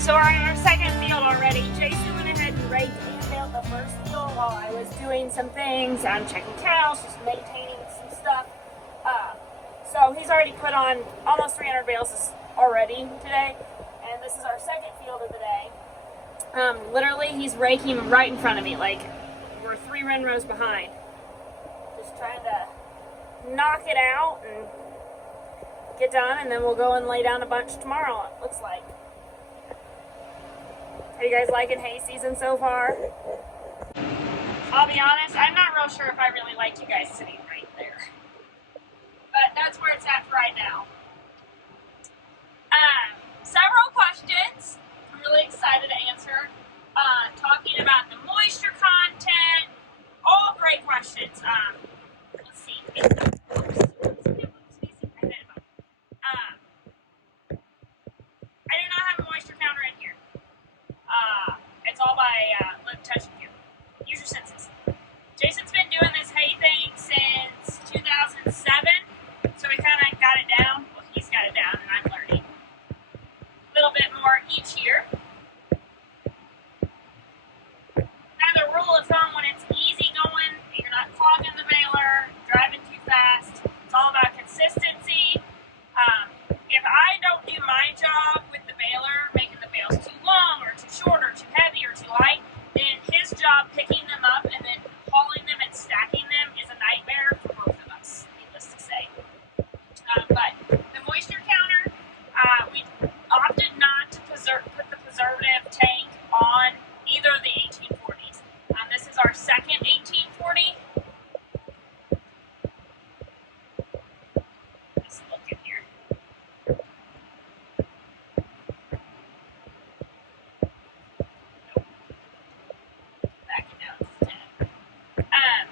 So we're on our second field already. Jason went ahead and raked and baled the first field while I was doing some things. I'm checking cows, just maintaining some stuff. So he's already put on almost 300 bales already today. And this is our second field of the day. Literally, he's raking right in front of me. Like, we're 3 windrows behind. Just trying to knock it out and get done, and then we'll go and lay down a bunch tomorrow, it looks like. Are you guys liking hay season so far? I'll be honest, I'm not real sure if I really like you guys sitting right there. But that's where it's at right now. Several questions I'm really excited to answer. Talking about the moisture content, all great questions. Let's see. I do not have a moisture counter in here. It's all by touch and feel. Use your senses. Jason's been doing this hay thing since 2007, so we kind of got it down. Well, he's got it down, and I'm learning a little bit more each year. Now, the rule of thumb when it's easy going, you're not clogging the baler, driving too fast. It's all about consistency. If I don't do my job with the baler, making the bales too long or too short or too heavy or too light, then his job picking them up and then hauling them and stacking them is a nightmare for both of us, needless to say. But the moisture counter, we opted not to put the preservative tank on either of the 1840s. This is our second 1840. Let's look in here.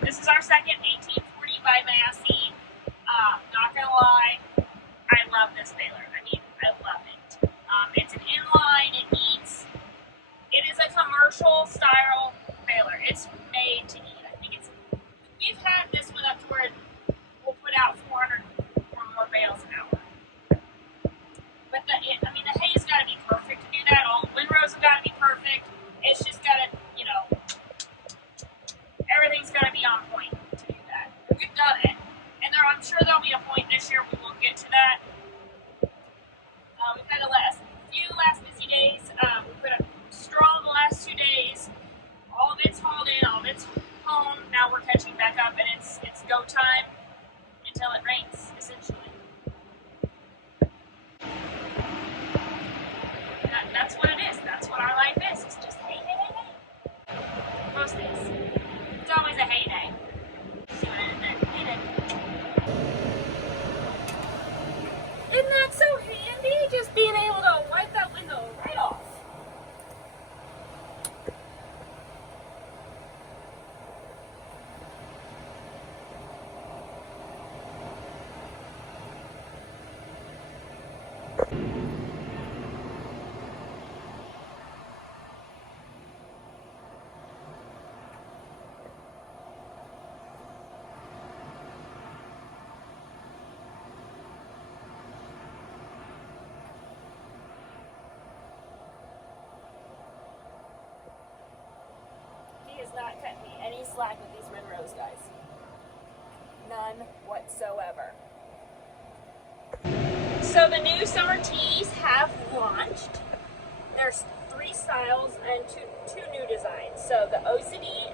This is our second 1840 by Massey. Not gonna lie, I love this baler. I mean, I love it. It's an inline, it is a commercial style baler. It's made to eat. I think we've had this one up to where we'll put out 400 or more bales an hour. But the hay's gotta be perfect to do that. All the windrows have gotta be perfect. It's just gotta, everything's got to be on point to do that. We've done it, and I'm sure there'll be a point this year we will get to that. We've had a few last busy days. We put up strong the last 2 days. All of it's hauled in, all of it's home. Now we're catching back up, and it's go time until it rains, essentially. That's what it is. That's what our life is. It's just hey. Most days. It's always a hay day. See what I did there? Hey day. Isn't that so handy? Just being able to wipe that window right off. Not cut me any slack with these windrows, guys. None whatsoever. So the new summer tees have launched. There's 3 styles and two new designs. So the OCD,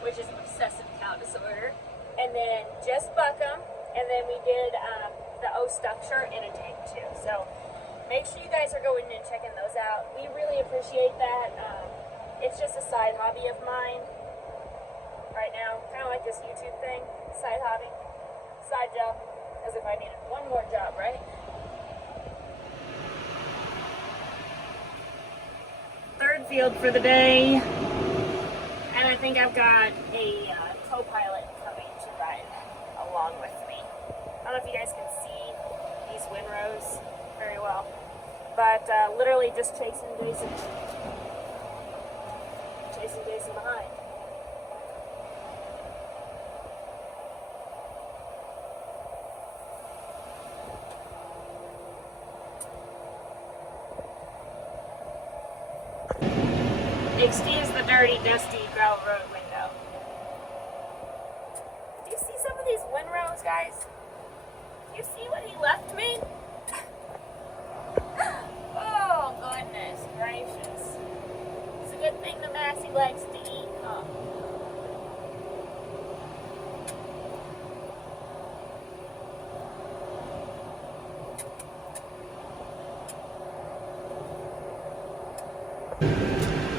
which is obsessive cow disorder, and then just buck 'em, and then we did the O structure in a tank too. So make sure you guys are going and checking those out. We really appreciate that. It's just a side hobby of mine right now, kind of like this YouTube thing, side hobby, side job, as if I needed one more job, right? Third field for the day, and I think I've got a co-pilot coming to ride along with me. I don't know if you guys can see these windrows very well, but literally just chasing Jason behind. Excuse the dirty, dusty gravel road window. Do you see some of these windrows, guys? Do you see what he left me? Oh, goodness gracious. It's a good thing the Massey likes to eat, huh?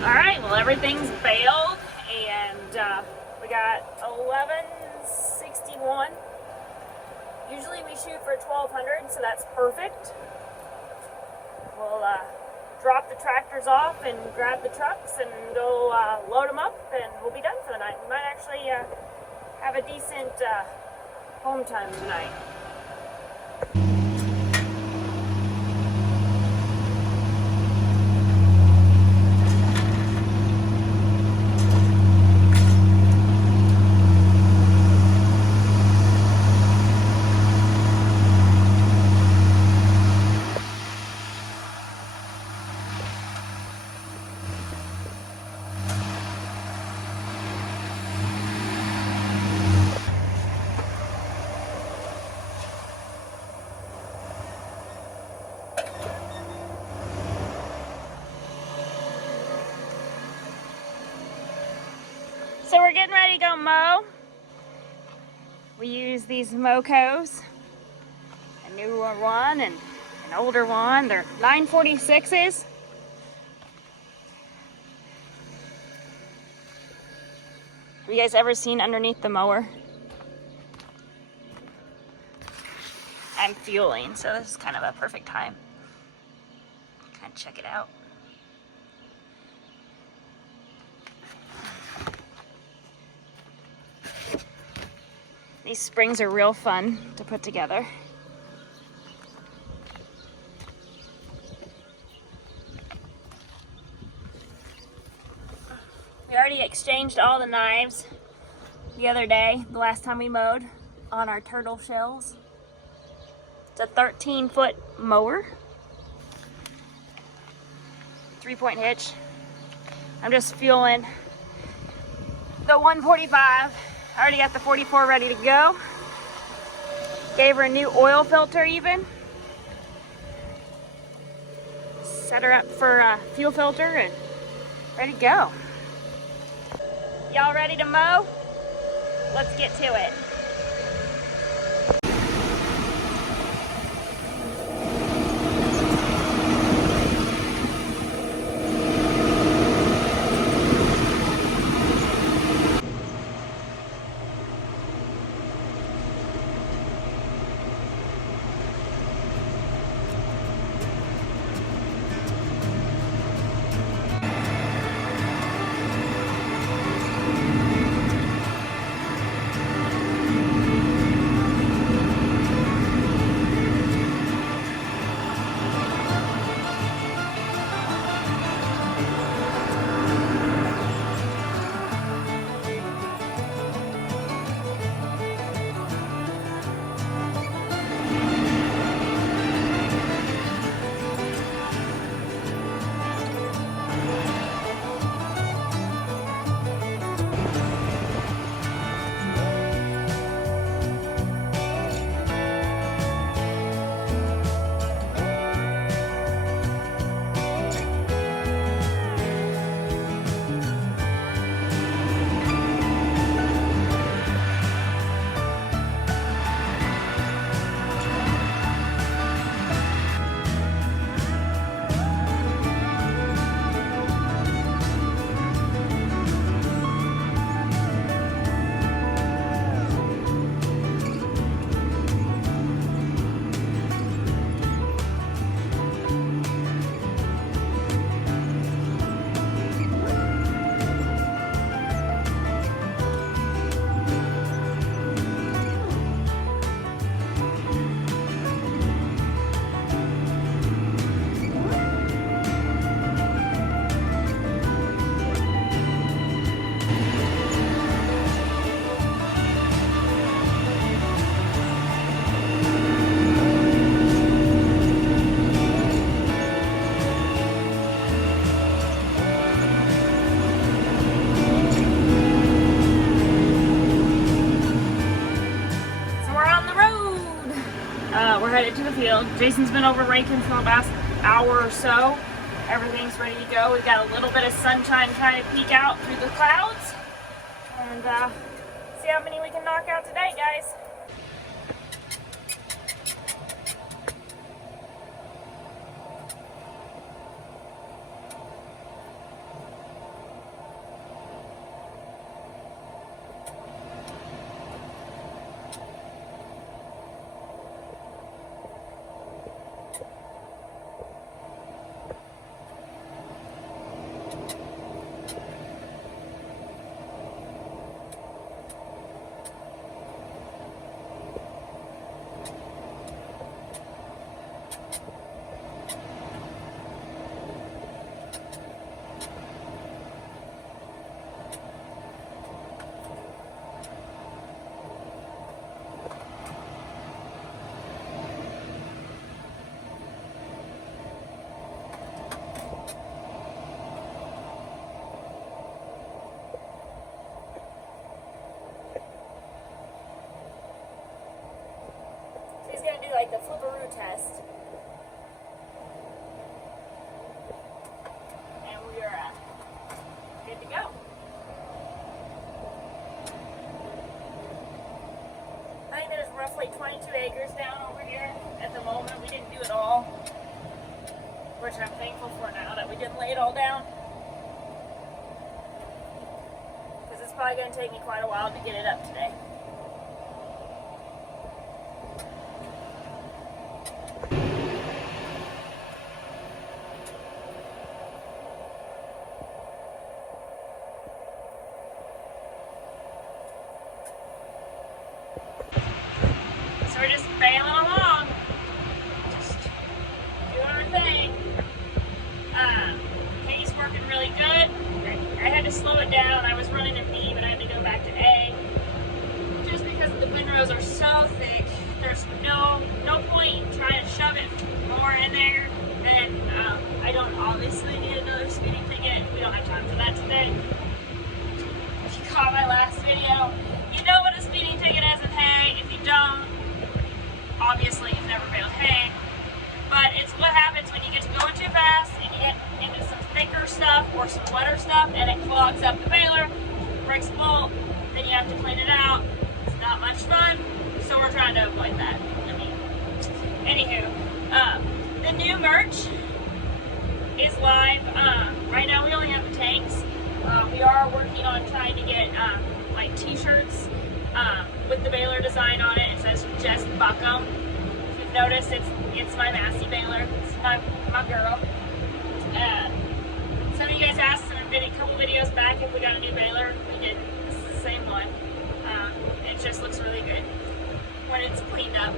Alright, well everything's baled and we got 1161. Usually we shoot for 1200, so that's perfect. We'll drop the tractors off and grab the trucks and go load them up and we'll be done for the night. We might actually have a decent home time tonight. So we're getting ready to go mow. We use these Mocos, a newer one and an older one. They're 946s. Have you guys ever seen underneath the mower? I'm fueling, so this is kind of a perfect time. Kind of check it out. These springs are real fun to put together. We already exchanged all the knives the other day, the last time we mowed, on our turtle shells. It's a 13-foot mower. 3-point hitch. I'm just fueling the 145. I already got the 44 ready to go. Gave her a new oil filter even. Set her up for a fuel filter and ready to go. Y'all ready to mow? Let's get to it. So Jason's been over raking for the last hour or so. Everything's ready to go. We've got a little bit of sunshine trying to peek out through the clouds. And see how many we can knock out today, guys. Like the flipperoo test. And we are good to go. I think there's roughly 22 acres down over here at the moment. We didn't do it all, which I'm thankful for now that we didn't lay it all down. Because it's probably going to take me quite a while to get it up today. We're just bailing along, just doing our thing. Pace working really good. I had to slow it down. I was running in B, but I had to go back to A. Just because the windrows are so thick, there's no point in trying to shove it more in there. Then I don't obviously need another speeding ticket. We don't have time for that today. If you caught my last video, you know what a speeding ticket is in hay. If you don't, obviously you've never bailed hay, but it's what happens when you get to going too fast and you get into some thicker stuff or some wetter stuff and it clogs up the baler, breaks a bolt, then you have to clean it out. It's not much fun, so we're trying to avoid that. Anywho, the new merch is live. Right now we only have the tanks. We are working on trying to get like t-shirts with the baler design on it. It says just buck 'em. If you've noticed, it's my Massey baler. It's my girl. Some of you guys asked in a couple videos back if we got a new baler. We did. This is the same one. It just looks really good when it's cleaned up.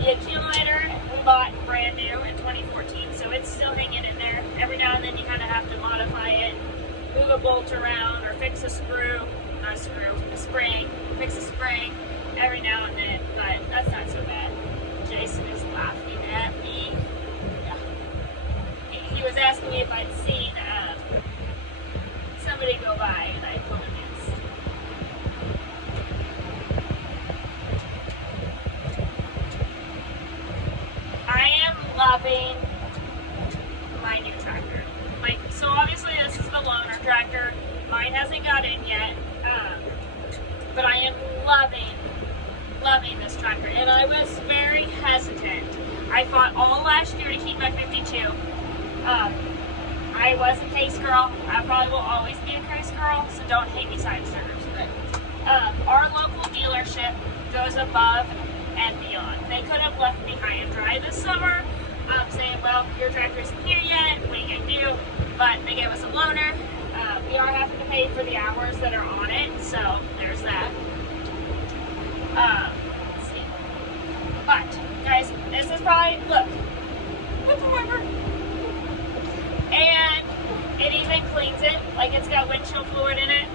The accumulator we bought brand new in 2014, so it's still hanging in there. Every now and then you kind of have to modify it, move a bolt around, or fix a screw. Not a screw, a spring. Fix a spring every now and then, but that's not so bad. Jason is laughing at me. Yeah. He was asking me if I'd seen somebody go by, and I told him yes. I am loving my new tractor. So obviously this is the loaner tractor. Mine hasn't got in yet. But I am loving this tractor, and I was very hesitant. I fought all last year to keep my 52. I was a case girl. I probably will always be a case girl, so don't hate me, side stickers. But our local dealership goes above and beyond. They could have left me high and dry this summer, saying, well, your tractor isn't here yet, what are you going to do? But they gave us a loaner. We are having to pay for the hours that are on it, so there's that. Let's see. But, guys, this is probably, look, whatsoever. And it even cleans it, like it's got windshield fluid in it.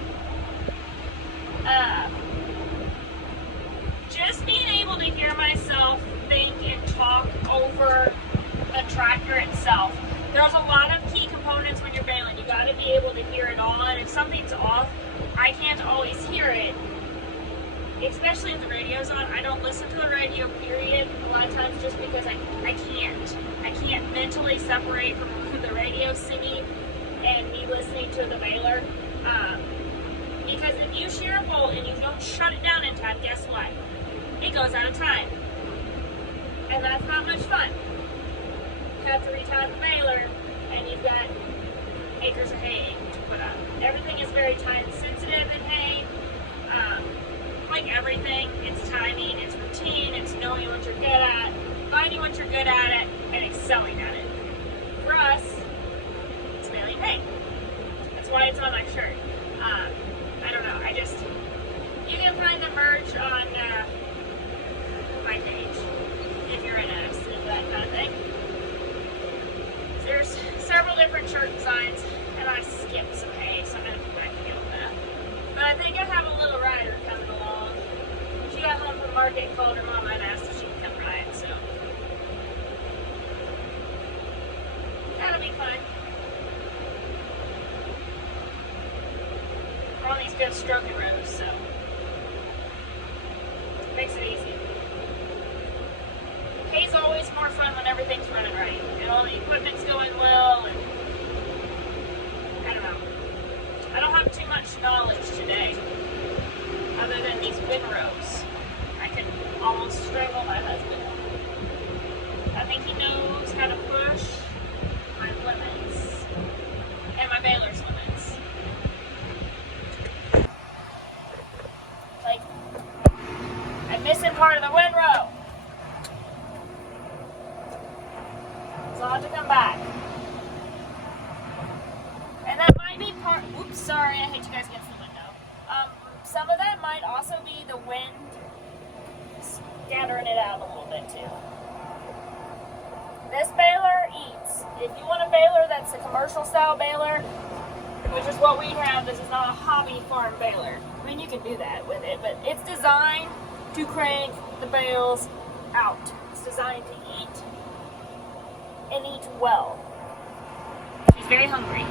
Just being able to hear myself think and talk over the tractor itself. There's a lot of key components when you're baling. You got to be able to hear it all, and if something's off, I can't always hear it. especially if the radio's on, I don't listen to the radio, period, a lot of times just because I can't mentally separate from the radio singing and me listening to the baler. Because if you shear a bolt and you don't shut it down in time, guess what? It goes out of time. And that's not much fun. You have to retime the baler, and you've got acres of hay to put up. Everything is very time sensitive in hay. Like everything, it's timing, it's routine, it's knowing what you're good at, finding what you're good at it, and excelling at it. For us, it's baling hay. That's why it's on my shirt. I don't know, you can find the merch on my page if you're interested in that kind of thing. There's several different shirt designs, and I skipped some hay, so I'm going to put back together with that. But I think I have a little rider coming along. She got home from market and called her mom and asked if she could come ride, so that'll be fun. We're on these good stroking roads, so it makes it easy. Hay's always more fun when everything's running right and all the equipment's going well, and I don't know. I don't have too much knowledge today other than these windrows. I can almost strangle my husband. I think he knows how to push my limits and my baler's limits. Like, I'm missing part of the windrow. So I'll have to come back. And that might be part, oops, sorry, I hit you guys against the window. Some of that might also be the wind scattering it out a little bit too. This baler eats. If you want a baler that's a commercial style baler, which is what we have, this is not a hobby farm baler. I mean, you can do that with it, but it's designed to crank the bales out. It's designed to eat and eat well. She's very hungry.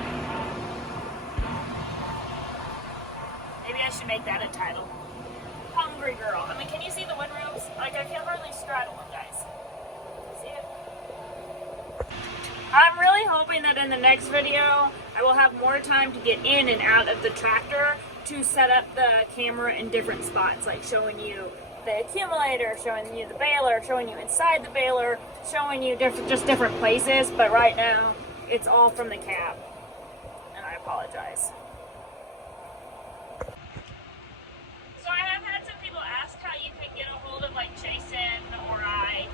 Maybe I should make that a title. Hungry girl. I mean, can you see the windrows? Like, I can hardly straddle them, guys. See it? I'm really hoping that in the next video, I will have more time to get in and out of the tractor to set up the camera in different spots, like showing you the accumulator, showing you the baler, showing you inside the baler, showing you just different places. But right now, it's all from the cab, and I apologize. So I have had some people ask how you can get a hold of like Jason or I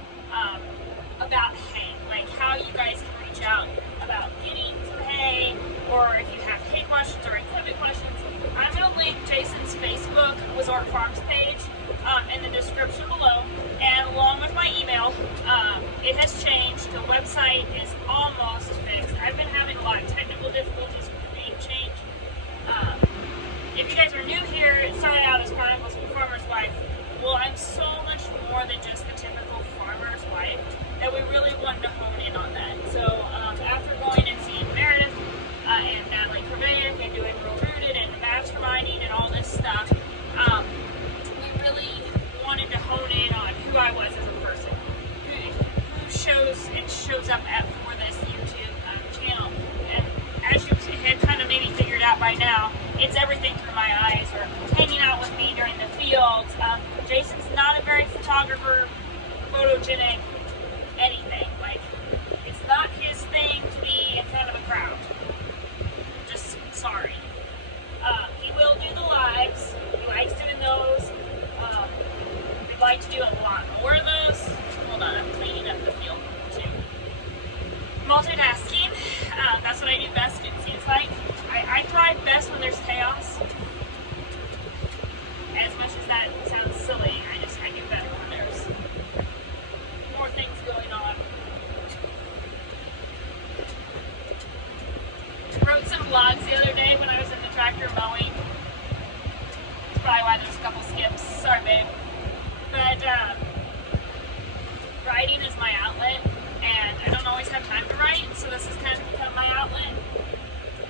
about hay, like how you guys can reach out about getting some hay, or if you have hay questions or equipment questions. I'm going to link Jason's Facebook Wieczorek Farms page in the description below, and along with my email. It has changed. The website is almost fixed. I've been having a lot of technical difficulties with the name change. If you guys are new here, it started out as Chronicles of a Farmer's Wife. Well, I'm so much more than just the typical farmer's wife, that we really wanted to hone in on that. So after going and seeing Meredith and Natalie Kravanek and doing Rural Rooted and masterminding and all this stuff, we really wanted to hone in on who I was as a person, who shows up for this YouTube channel. And as you have kind of maybe figured out by now, it's everything through my eyes, or hanging out with me during the fields. Jason's not a very photographer, photogenic, anything. Like, it's not his thing to be in front of a crowd. Just sorry. He will do the lives. He likes doing those. We'd like to do a lot more of those. Hold on, I'm cleaning up the field too. Multitasking. That's what I do best, it seems like. I thrive best when there's chaos. As much as that sounds silly, I do better when there's more things going on. Wrote some blogs the other day when I was in the tractor mowing. That's probably why there's a couple skips. Sorry, babe. But writing is my outlet, and I don't always have time to write, so this has kind of become my outlet.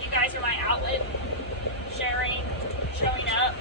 You guys are my outlet, sharing, showing up.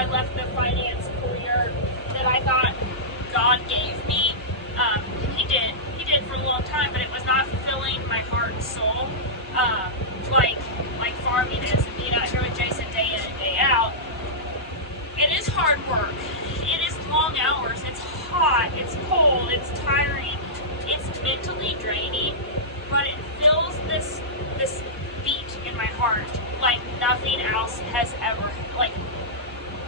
I left the finance career that I thought God gave me. He did for a long time, but it was not fulfilling my heart and soul, like farming is, and being out here with Jason day in and day out. It is hard work. It is long hours. It's hot. It's cold. It's tiring. It's mentally draining, but it fills this beat in my heart like nothing else has ever, like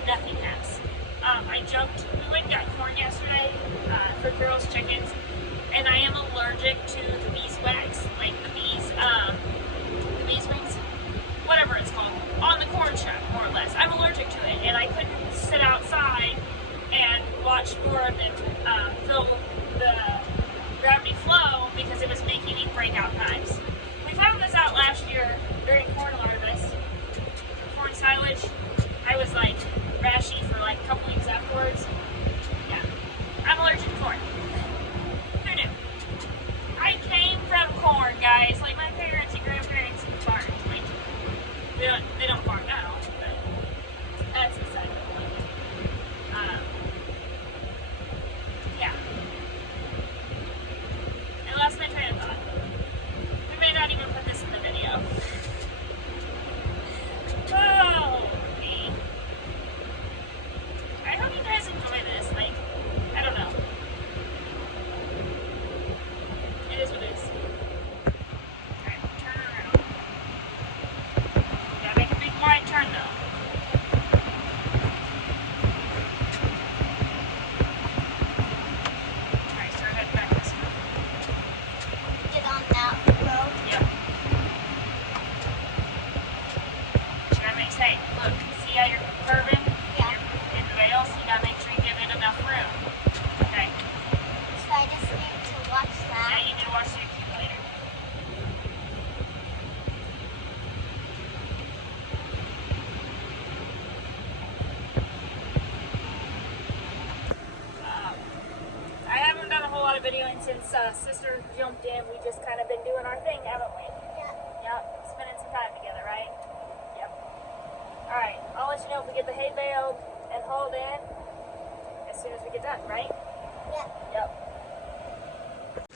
nothing has. We went and got corn yesterday for girls' chickens, and I am allergic to the beeswax, like the bees wings, whatever it's called, on the corn shuck, more or less. I'm allergic to it, and I couldn't sit outside and watch more than feel the gravity flow because it was making me break out knives. We found this out last year during corn harvest, corn silage. I was like rashy for like a couple weeks afterwards. Yeah, I'm allergic to corn. Who knew? I came from corn, guys. Like my parents and grandparents farmed. Like they don't farm now, but that's beside the point. Yeah. I lost my train of thought. We may not even put this in the video. Oh, me. I hope you guys enjoy this. Like, I don't know. It is what it is. Alright, turn around. Gotta make a big wide turn though. Alright, start heading back this way. Get on that road. Yep. Say, look, see how you're curving? Yeah. In the rails, you gotta make sure you give it enough room. Okay? So I just need to watch Yeah, that. you need to watch the accumulator. I haven't done a whole lot of videoing since Sister jumped in. We just kind of been doing our thing, haven't we? Yeah. Yep, spending some time together, right? Yep. Alright, I'll let you know if we get the hay baled and hauled in as soon as we get done, right? Yeah. Yep.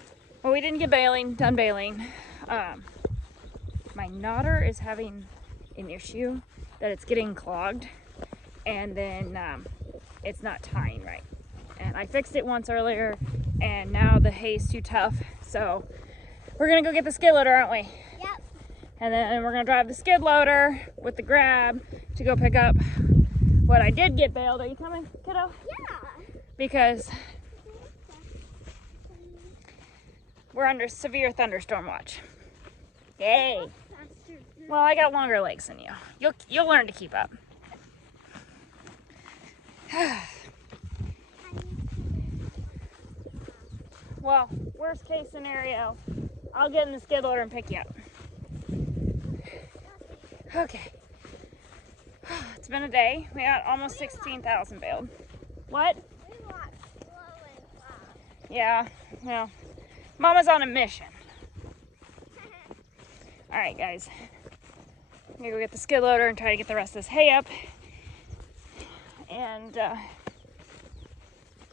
Well, we didn't get done baling. My knotter is having an issue that it's getting clogged, and then it's not tying right. And I fixed it once earlier, and now the hay's too tough. So we're gonna go get the skid loader, aren't we? Yep. And then we're gonna drive the skid loader with the grab to go pick up what I did get baled. Are you coming, kiddo? Yeah. Because we're under severe thunderstorm watch. Yay. Well, I got longer legs than you. You'll learn to keep up. Well, worst case scenario, I'll get in the skid loader and pick you up. Okay. It's been a day. We got almost 16,000 baled. What? We walk slow and fast. Yeah, well, Mama's on a mission. All right, guys. I'm gonna go get the skid loader and try to get the rest of this hay up. And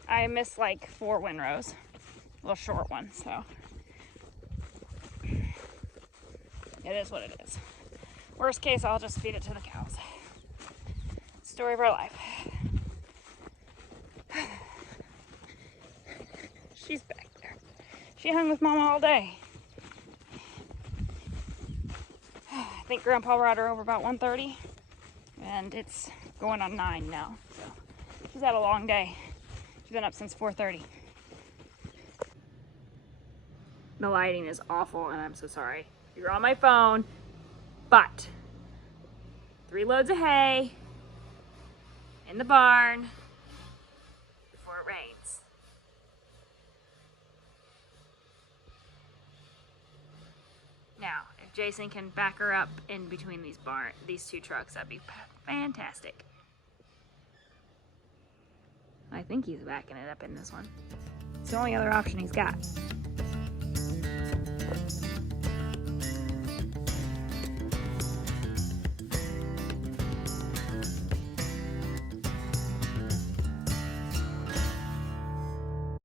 I missed like 4 windrows, little short ones, so it is what it is. Worst case, I'll just feed it to the cows. Story of our life. She's back there. She hung with Mama all day. I think Grandpa brought her over about 1:30, and it's going on 9 now. So she's had a long day. She's been up since 4:30. The lighting is awful, and I'm so sorry. You're on my phone, but 3 loads of hay in the barn before it rains. Now, if Jason can back her up in between these 2 trucks, that'd be fantastic. I think he's backing it up in this one. It's the only other option he's got.